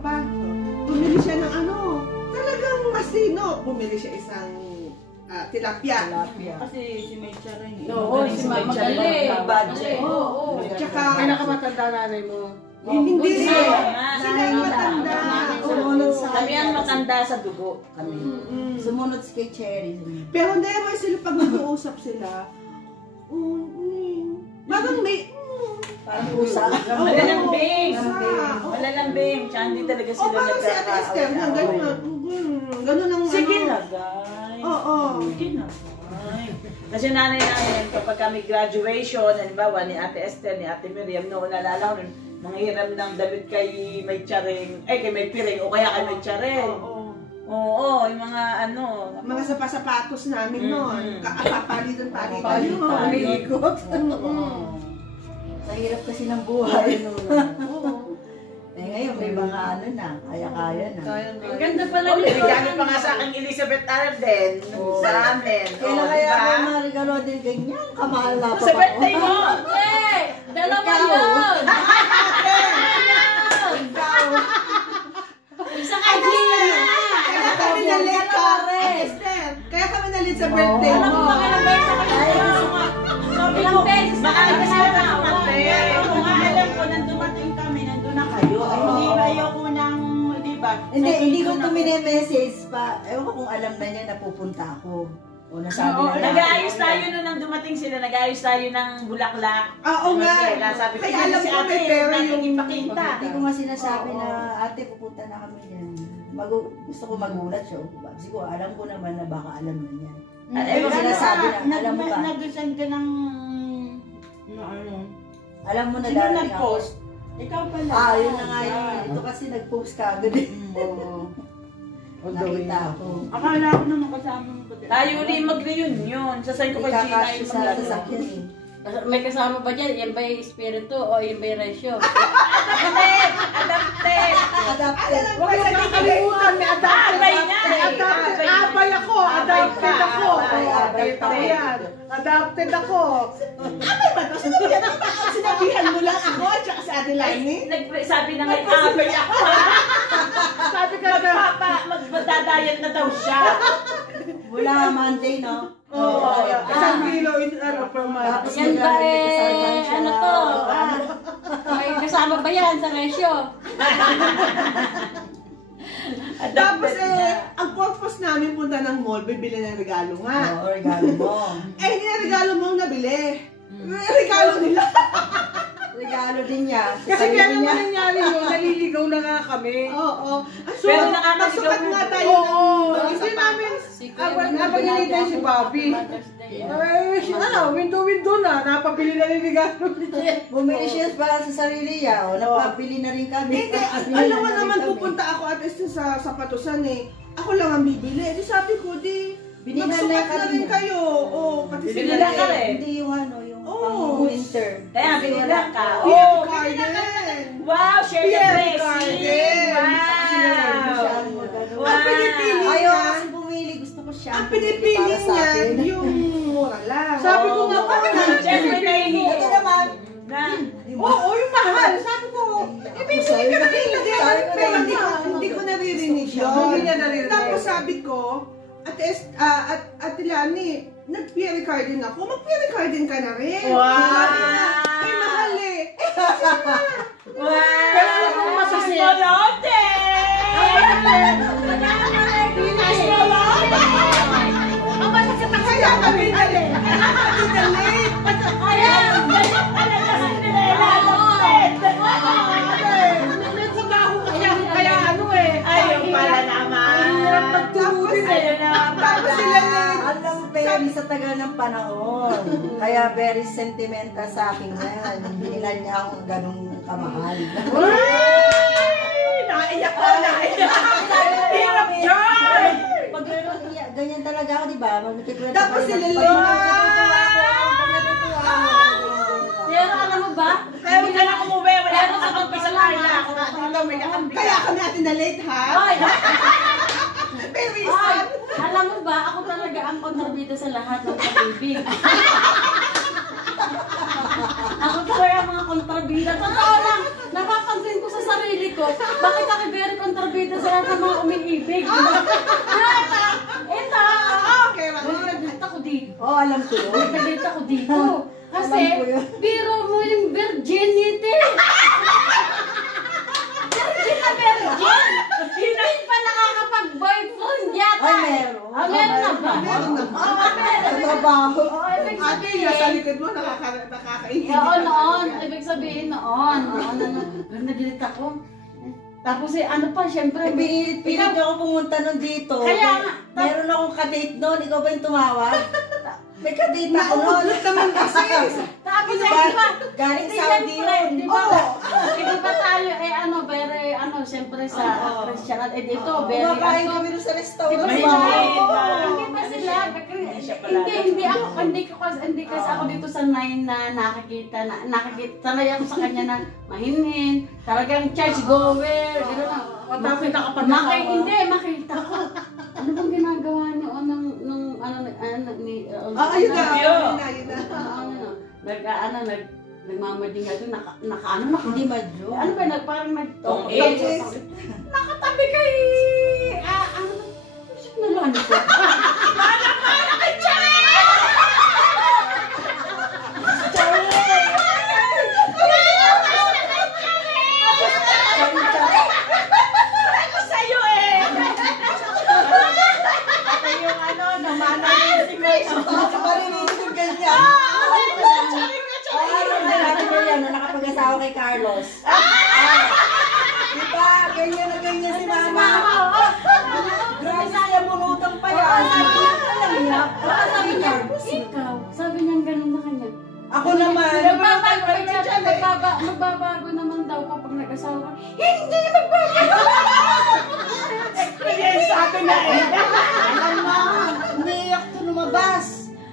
pa. Bumili siya ng ano, talagang masino. Bumili siya isang tilapia. Kasi si Mecha rin. Oo, si magaling. Budget. Oo. Tsaka, May nakamatanda nanay mo. hindi. Sila Sila yung matanda. Sumunod sa Kami ang matanda sa dugo. Kami. Sumunod si kay Cherry. Pero never sila pag nag-uusap sila. Parang may... Parang pusa. Malalambing. Oo. Malalambing. Tsaka hindi talaga sila parang si Ate Esther na gano'n. Gano'n ang Sige ano. na, guys. Oo. Sige na, guys. Kasi nanay namin, kapag kami graduation, halimbawa ni Ate Esther, ni Ate Miriam, noon nalala ko nun, manghiram ng damit kay May Charing, kay May Piring, o kaya kay May Charing. Oo, yung mga ano. Mga sapatos namin noon. Papalitan-palitan yun. Ikot. Sa hirap kasi ng buhay. Oo. Eh ngayon may mga ano na, kaya-kaya na. Ang ganda pala Oh, nito. regalo pa nga sa akin Elizabeth Arden sa amin. Kailan kaya ako marigalo din ganyan? Kamahal na pa Sa birthday mo! Eh, dalawa Ikaw. yun. Isa kay Gina. Kaya kami nalit ka. Esther, kaya kami nalit sa birthday Alam mo mo. ba kailan ba sa kanya? Ilang beses na Baka kami kasi natawa. kung alam ko, nang dumating kami, nandun na kayo. Ay, hindi ayoko nang, di ba? Hindi ko ito message pa. Ewan ko kung alam na niya na pupunta ako. O nasabi na. Nag-aayos tayo nung nang dumating sila, nag-aayos tayo ng bulaklak. Oo nga. Sabi ko, Kaya "Yan alam si ko ate, may pera natin yung ipakita." Hindi ko nga sinasabi na ate pupunta na kami yan. Gusto ko magulat siya. Siguro alam ko naman na baka alam na niya. Hindi ko sinasabi na alam mo ba? Nag-send ka ng, ano, Alam mo na sino darating ako. nag-post? Ikaw pala. Yun na nga yun. Ito kasi nag-post ka agad eh. Nakita ako. Akala ko naman kasama mo pa. Tayo ulit mag-reunion. Sasayin ko kay Gina Ikakasya yung sa maglaro. sasakyan eh. May kasama ba dyan? Yan ba yung espiritu o yan ba yung resyo? Adapted! Adapted! Adapted. Huwag yung kakalimutan, may adapted. Abay na! Adapted. Abay ako. Adapted ako. Abay pa. Ayan. Adapted ako. Ano ba ito? Sinabihan mo lang ako at saka si Ate Lainey? Sabi na nga, abay ako ha! Sabi ka na. Magdadayat na daw siya. Mula Monday, no? Oo. Isang kilo, per month. Tapos Yan ba kasama siya. ano to? May kasama ba yan sa resyo? Tapos ang purpose namin punta ng mall, bibili ng regalo nga. Oo, regalo mo. Hindi na regalo mo ang nabili. Regalo nila. Regalo din niya. Sa Kasi kaya sarili naman niya. nangyari yun, naliligaw na nga kami. Oo. So, Pero nakakasigaw masukat nga tayo Oo, ng hindi namin, abang hinintay si Bobby. Mother's Day. Ay, window na, napabili na rin regalo. Bumili siya para sa sarili niya. O, napabili na rin kami. Hindi, alam mo naman pupunta ako at least sa sapatusan eh. Ako lang ang bibili. Di sabi ko, Binilan magsukat na na kami. rin kayo. Oo, pati Binilan sila ka rin. Hindi yung ano, yung Oo. winter. Kaya binila ka. Pierre Oh, Cardin. wow, share the Pierre blessing. Cardin. Wow. Ang pinipili Ayaw niya, kasi bumili. Gusto ko siya. ang pinipili niya, yung mura lang. Sabi ko nga, bakit Siyempre nahihiya. Ito naman. Na, Oo, yung mahal. Sabi ko, Ibibigay ka na rin. Sabi ko Pero na hindi ko naririnig yun. Hindi niya naririnig. Tapos sabi ko, at Lani, nag-Pierre Cardin ako. Mag-Pierre Cardin ka na rin. Wow. Sabi niya, ay mahal eh. wow. Pero alam mo masasaya. Asmolote! Ang masakit ang kaya kami dali. Kami dali. Kaya, ganyan talaga si Cinderella. Medyo baho kaya ano eh. Ayun pala naman. Hirap magturo din eh. Ayun naman Tapos pala. sila ni Alam very sa tagal ng panahon. Kaya very sentimental sa akin yan. Binilan niya akong ganong kamahal. Naiyak ko, naiyak. Hirap dyan! Pag ganyan talaga ako, di ba? Magkikwento Tapos kayo sila ng- Lila. Pero alam mo ba? Kaya huwag ka na umuwi. Wala na sa kampi sa Carla. Kung dito may kakampi Kaya ka. kami natin na late ha. Ay! Pero Ay! isan. Alam mo ba, ako talaga ang kontrabida sa lahat ng pag-ibig. Ako talaga ang mga kontrabida. Totoo lang, napapansin ko sa sarili ko, bakit ako very kontrabida sa lahat ng mga umiibig. Ito, Okay, nagdate ako dito. Oo, alam ko yun. Nagdate ako dito. Kasi, Alam ko yun. biro mo yung virginity. Virgin na virgin. Hindi pa nakakapag-boyfriend yata. Ay, meron. Meron na ba? Meron na. Oo, meron. Sa trabaho. Oo, ibig Ate, sabihin. sa likod mo, nakakaingin. Oo, noon. Ibig sabihin noon. Nag-delete ako. Tapos ano pa, syempre. Pinilit niyo ako pumunta nun dito. Kaya nga. Meron akong kadate nun. Ikaw ba yung tumawag? May kadate ako nun. Naubot naman kasi. Tapos Diba? di ba? Galing Hindi, Saudi syempre, yun. di ba? Oo. Hindi ba tayo, syempre sa Oo. Christian, dito, Oo, very, kumakain kami nun sa Di restaurant. ba May sila? mahigit ba? Hindi ba sila? siya pala. Hindi kasi ako dito sanay na nakikita, sanay ako sa kanya na mahinhin, talagang church goer, gano'n na. Tapos nakapag-asawa. Hindi, makita ko. Ano bang ginagawa niyo Ayun na. Ayun. Ayun na. nagmamading nga doon, Hindi madyo. ano ba, parang Tongis. nakatabi kay, music na lang ko. Sa'yo eh! Ako yung namana si Grace. Marinig yung ganyan. Ano na natin yan, na nakapag-asawa kay Carlos. Diba? Ganyan na ganyan si mama. Grabe siya, bunutang pa yan. Sabi niya gano'n na kanya. Ako naman. Magbabago naman daw kapag nag-asawa ka. Hindi magbabago! Experience sa akin na eh. Naman, umiiyak to lumabas.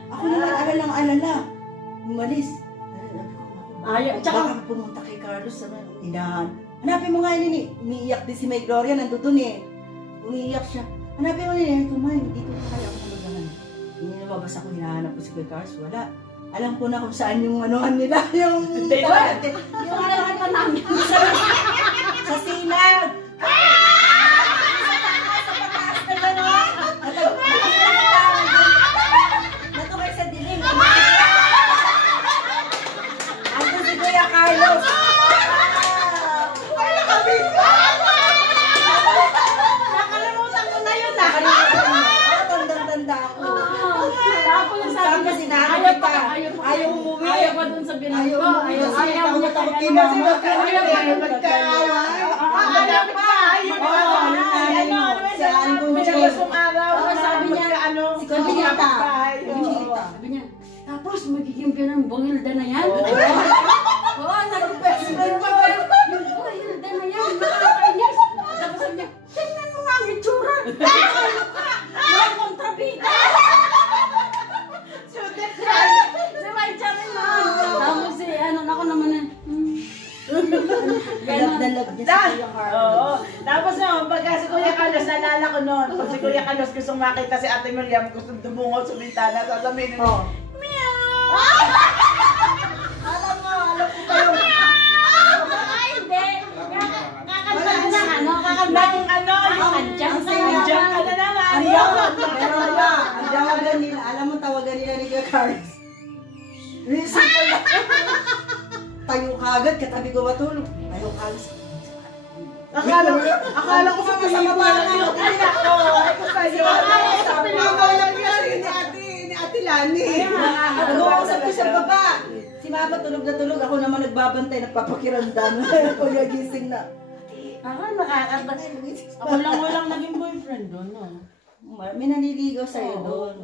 Ako naman, alala. Umalis. Tsaka, Baka pumunta kay Carlos, inahan. Hanapin mo nga yun eh. Umiiyak din si May Gloria, nandun eh. Umiiyak siya. Hanapin mo yun eh. Kumain, dito na kaya ako nabagahan. Hindi lumabas ako, hinahanap ko si Kuya Carlos. Wala. Alam ko na kung saan yung anuhan nila. Yung yung alam ka namin. sa sinag. Natukay sa dilim. Andun si Kuya Carlos. Ay, nakabit ka! Nakalimutan ko na yun Tandang-tanda ako. Tapos sabi niya, Sinabi kita. ayaw umuwi. Ayaw pa dun sa bilang Ayaw ko. umuwi. Ayaw Kasi niya takot kaya. kina. Ayaw pa. Magkaaway. Ayaw pa. Ayun Oo, na. si Anong May Jay. gustong araw. Oo, sabi niya, Si Conchita. Oo. Sabi niya, tapos magiging pinang-bongilda na yan. Oo, nag-best friend ko. Yung bongilda na yan, nakakainis. Tapos sabi niya, tingnan mo nga ang itsura. Mga kontrabida. Si May Chamin na. Tapos ako naman na, Dalag niya si Kuya Carlos. Oo. Tapos pagka si Kuya Carlos, naalala ko noon, pag si Kuya Carlos gustong makita si Ate Miriam, gustong dumungaw sa bintana, sasabihin nila, Oh. Alam ko kayo. ay, hindi. Kakanta na, kakanta ng yung Andiyan ka andiyan ka naman. na naman. Pero wala. Ang tawagan nila, alam mo tawagan nila ni Kuya Carlos. Simple lang. Tayo kagad, katabi ko matulog. Tayo kagad. Akala ko sa Masama ba na yun? Sabi mo ba lang yan ni Ate Lani? Nag-uusap ko sa baba. Si Mama tulog na tulog. Ako naman nagbabantay, nagpapakiramdam. Kuya gising na. Ako nakakanta. Ako lang walang naging boyfriend doon, no? May naniligaw sa'yo doon.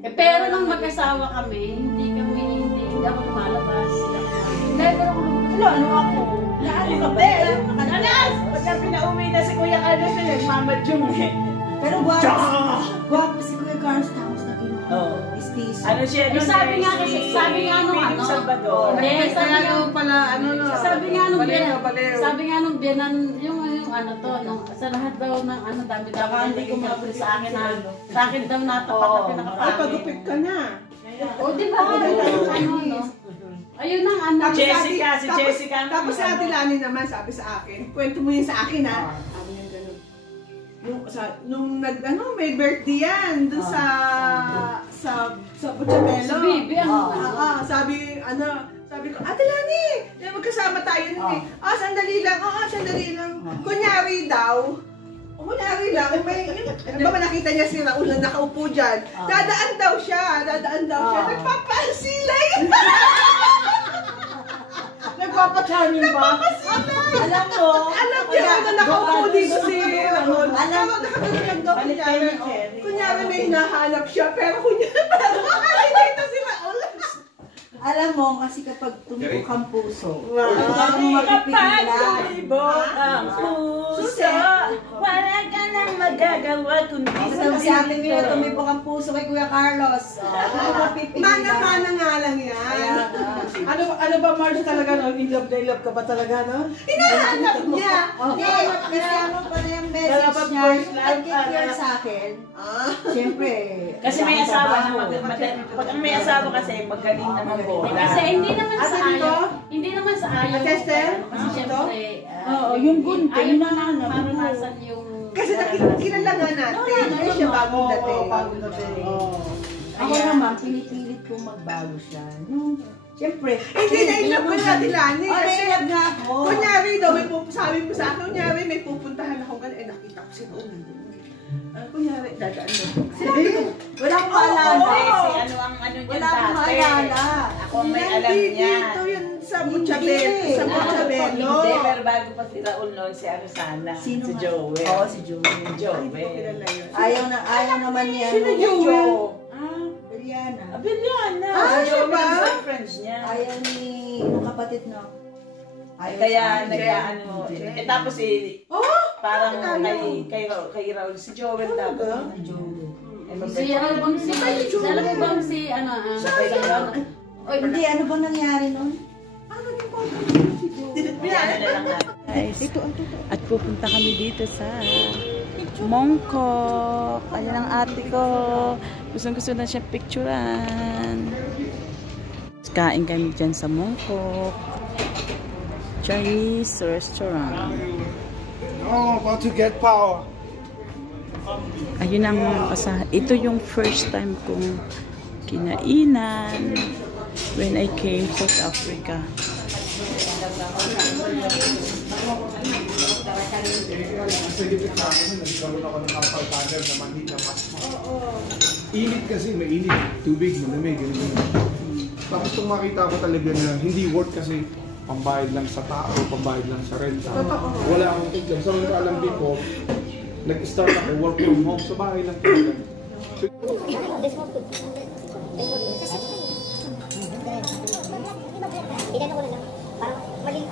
Pero nung mag-asawa kami, hindi ako lumalabas. Never ako lumalabas. Ano ako? Naano ka ba? Anas! Pagka pinauwi na si Kuya Carlos, nagmamadyong eh. Pero gwapo si Kuya Carlos. Tapos na Oo. Station. Ano siya? Eh, sabi nga nung Philip Salvador. Eh, sabi nga pala, Sabi nga nung baliw. sabi nga nung biyanan, yung ano to, sa lahat daw ng dami-dami hindi ko mabili sa akin na, sa akin daw natapat na Ay, pinakapangit. pagupit ka na. O, di ba? Ano, no? Ayun ang ano. Tapos Jessica, sabi- si tapos- Jessica. Tapos si Ate Lani naman sabi sa akin, kwento mo yun sa akin ha. Sabi niya ganun. nung may birthday yan doon sa Puchamelo. Si Bibi, Sabi ko, Ate Lani, magkasama tayo nun eh. Sandali lang. Kunyari lang, nakita niya si Raul na nakaupo dyan. Dadaan daw siya. Nagpapasilay. Nagpapacharming ba? Alam mo, niya na nakaupo dito si Raul. Nakatulog daw Cherry. kunyari may hinahanap siya, pero kunyari dito si Raul. alam mo, kasi kapag tumibok ang puso, Kapag mo mapipigilan. tumibok ang puso, wala ka nang magagawa kundi Sabi si Ate Mira, tumibok ang puso kay Kuya Carlos. Huwag mo mapipigilan. Mana-mana nga lang yan. Ano ba, Mars, talaga, no? In love ka ba talaga, no? Hinahanap niya. Kasi ano pa na yung message niya, nag-clear sa akin. Siyempre. kasi may asawa na pag ang may asawa kasi magaling naman bola. Kasi hindi naman sa ayaw. Hindi naman sa ayaw. Atester? Kasi syempre, yung gunting, ayaw na hinahanap mo. maranasan yung... Kasi kilala nga natin. Eh, siya bagong dating. bagong dating. Ako naman, pinipilit kong magbago siya. Siyempre. Hindi na ilap ko na Dilani. Oh, Kasi nailab nga ako. kunyari daw, sabi mo sa akin, kunyari may pupuntahan ako ganun, nakita ko si Raul nandun. Kunyari, dadaan daw. Wala akong maalala. Si ano ang ano niya Wala akong dati. maalala. Ako ang may alam niya. Dito yun sa Buchabelo. Sa Buchabelo. Hindi, pero bago pa si Raul noon, si ano sana? Sino Si nga? Joel. Oo, si Joel. Joel. Ayaw naman niya. Sino Joel? Eliana. Abiliana. Siya ba? Joel friends niya. Ayaw ni yung kapatid, no? Ayaw Kaya sa akin. nag-ano, tapos parang kay Raul, si Joel daw. Joel. Si ano bang si... Alam mo bang si ano... Hindi, ano bang nangyari nun? Ano na lang natin. Guys, at pupunta kami dito sa Mongkok. Ayan ang ate ko. Gusto na siya picturean. Kain kami dyan sa Mongkok Chinese restaurant. Oh, about to get power. Ayun ang ito yung first time kong kinainan when I came to South Africa. Nagkaroon ako ng kapal tunnel na manhid na pasma. Init kasi, mainit. Tubig, malamig. Tapos itong makita ko talaga na hindi worth kasi pambayad lang sa tao, pambayad lang sa renta. Wala akong tignan. So, alam before, nag-start ako work from home sa bahay lang talaga. Ilan ko na lang. Parang maling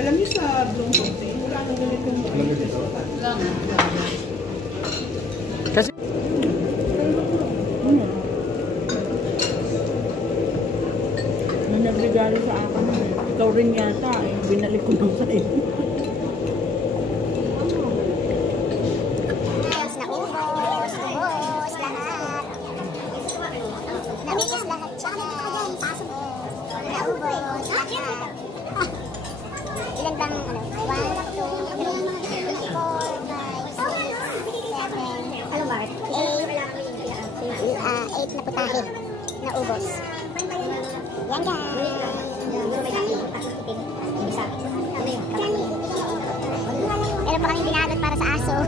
Alam niyo sa Bloemfontein, wala nang ganitong Kasi nung nagregalo sa akin, ikaw rin yata, binalik ko lang sa iyo. naubos lahat. Naubos lahat siya. Naubos lahat. Ilan bang 1, 2, 3, 4, 5, 6, 7, ano Mark? 8 na putahe. Naubos. Yan guys. Meron pa kaming binalot para sa aso.